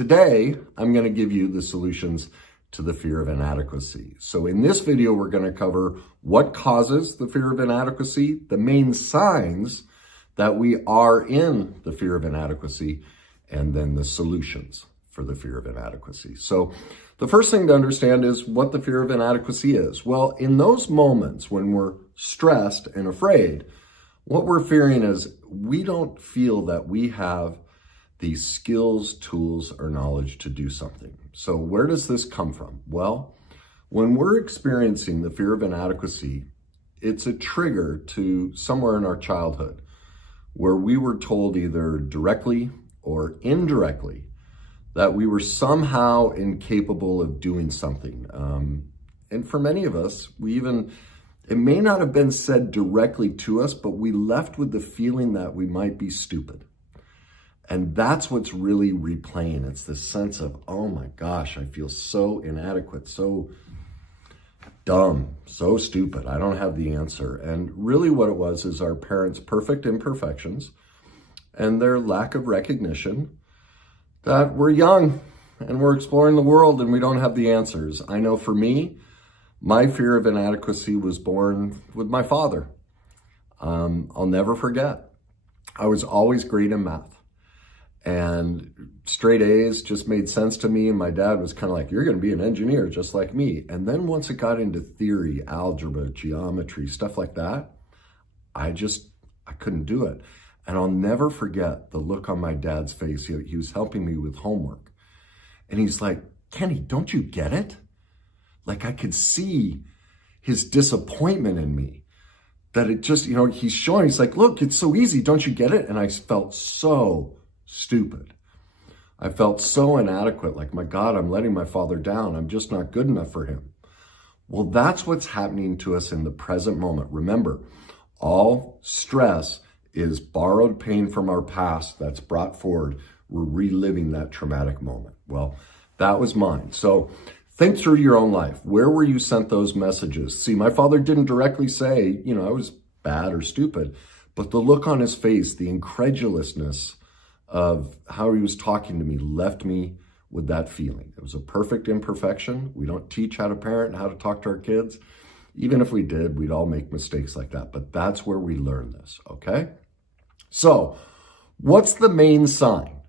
Today, I'm going to give you the solutions to the fear of inadequacy. So in this video, we're going to cover what causes the fear of inadequacy, the main signs that we are in the fear of inadequacy, and then the solutions for the fear of inadequacy. So the first thing to understand is what the fear of inadequacy is. Well, in those moments when we're stressed and afraid, what we're fearing is we don't feel that we have the skills, tools, or knowledge to do something. So where does this come from? Well, when we're experiencing the fear of inadequacy, it's a trigger to somewhere in our childhood where we were told either directly or indirectly that we were somehow incapable of doing something. And for many of us, it may not have been said directly to us, but we left with the feeling that we might be stupid. And that's what's really replaying. It's this sense of, oh my gosh, I feel so inadequate, so dumb, so stupid. I don't have the answer. And really what it was is our parents' perfect imperfections and their lack of recognition that we're young and we're exploring the world and we don't have the answers. I know for me, my fear of inadequacy was born with my father. I'll never forget. I was always great in math. And straight A's just made sense to me. And my dad was kind of like, you're going to be an engineer just like me. And then once it got into theory, algebra, geometry, stuff like that, I couldn't do it. And I'll never forget the look on my dad's face. He was helping me with homework. And he's like, Kenny, don't you get it? Like I could see his disappointment in me. That it just, he's showing, he's like, look, it's so easy. Don't you get it? And I felt so stupid. I felt so inadequate, like, my God, I'm letting my father down. I'm just not good enough for him. Well, that's what's happening to us in the present moment. Remember, all stress is borrowed pain from our past that's brought forward. We're reliving that traumatic moment. Well, that was mine. So think through your own life. Where were you sent those messages? See, my father didn't directly say, I was bad or stupid, but the look on his face, the incredulousness of how he was talking to me left me with that feeling. It was a perfect imperfection. We don't teach how to parent and how to talk to our kids. Even if we did, we'd all make mistakes like that. But that's where we learn this, okay? So what's the main sign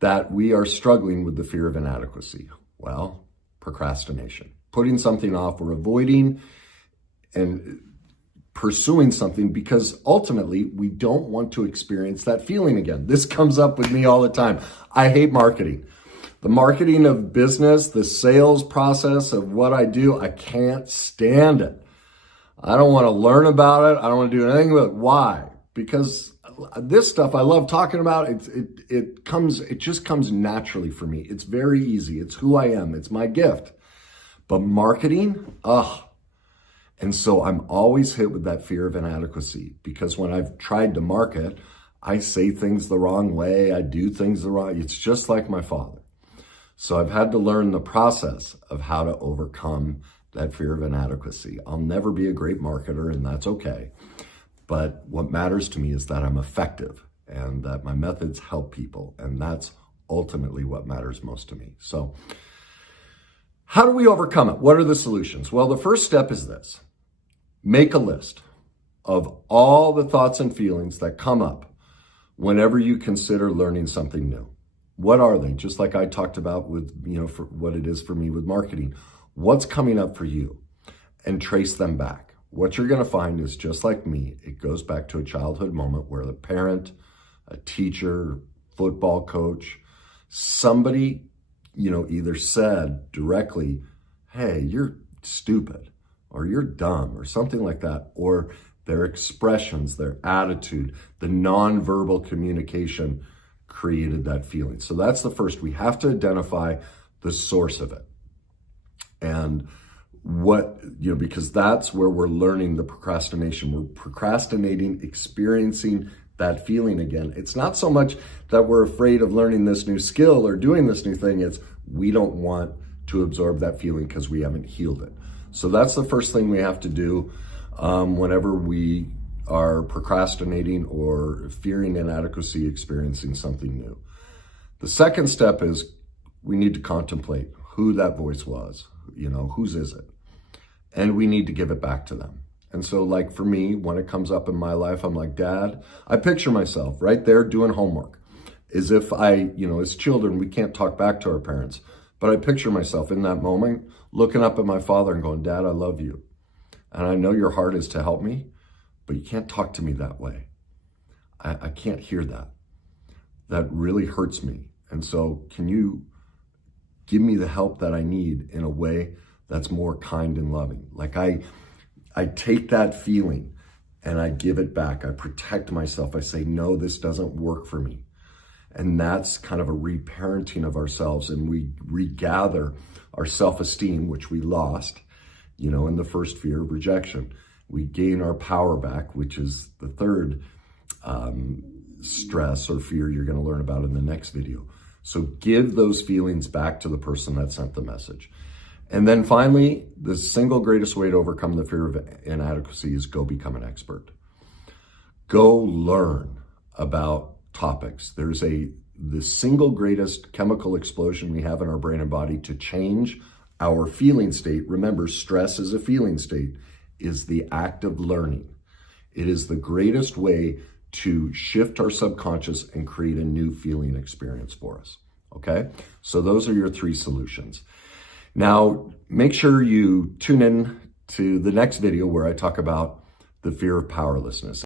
that we are struggling with the fear of inadequacy? Well, procrastination. Putting something off or avoiding and pursuing something because ultimately we don't want to experience that feeling again. This comes up with me all the time. I hate marketing. The marketing of business, the sales process of what I do, I can't stand it. I don't want to learn about it. I don't want to do anything with it. Why? Because this stuff I love talking about. It just comes naturally for me. It's very easy. It's who I am. It's my gift. But marketing, And so I'm always hit with that fear of inadequacy because when I've tried to market, I say things the wrong way. I do things the wrong. It's just like my father. So I've had to learn the process of how to overcome that fear of inadequacy. I'll never be a great marketer, and that's okay. But what matters to me is that I'm effective and that my methods help people. And that's ultimately what matters most to me. So how do we overcome it? What are the solutions? Well, the first step is this. Make a list of all the thoughts and feelings that come up whenever you consider learning something new. What are they? Just like I talked about with, for what it is for me with marketing. What's coming up for you? And trace them back. What you're going to find is just like me, it goes back to a childhood moment where the parent, a teacher, football coach, somebody, either said directly, hey, you're stupid, or you're dumb, or something like that, or their expressions, their attitude, the nonverbal communication created that feeling. So that's the first. We have to identify the source of it. And because that's where we're learning the procrastination. We're procrastinating, experiencing that feeling again. It's not so much that we're afraid of learning this new skill or doing this new thing. It's we don't want to absorb that feeling because we haven't healed it. So that's the first thing we have to do whenever we are procrastinating or fearing inadequacy, experiencing something new. The second step is we need to contemplate who that voice was, whose is it? And we need to give it back to them. And so like for me, when it comes up in my life, I'm like, Dad, I picture myself right there doing homework as if as children, we can't talk back to our parents, but I picture myself in that moment looking up at my father and going, Dad, I love you. And I know your heart is to help me, but you can't talk to me that way. I can't hear that. That really hurts me. And so can you give me the help that I need in a way that's more kind and loving? Like I take that feeling and I give it back. I protect myself. I say, no, this doesn't work for me. And that's kind of a reparenting of ourselves, and we regather our self-esteem, which we lost, in the first fear of rejection. We gain our power back, which is the third stress or fear you're going to learn about in the next video. So give those feelings back to the person that sent the message. And then finally, the single greatest way to overcome the fear of inadequacy is go become an expert. Go learn about topics. There's the single greatest chemical explosion we have in our brain and body to change our feeling state. Remember, stress is a feeling state, is the act of learning. It is the greatest way to shift our subconscious and create a new feeling experience for us. Okay? So those are your 3 solutions. Now, make sure you tune in to the next video where I talk about the fear of powerlessness.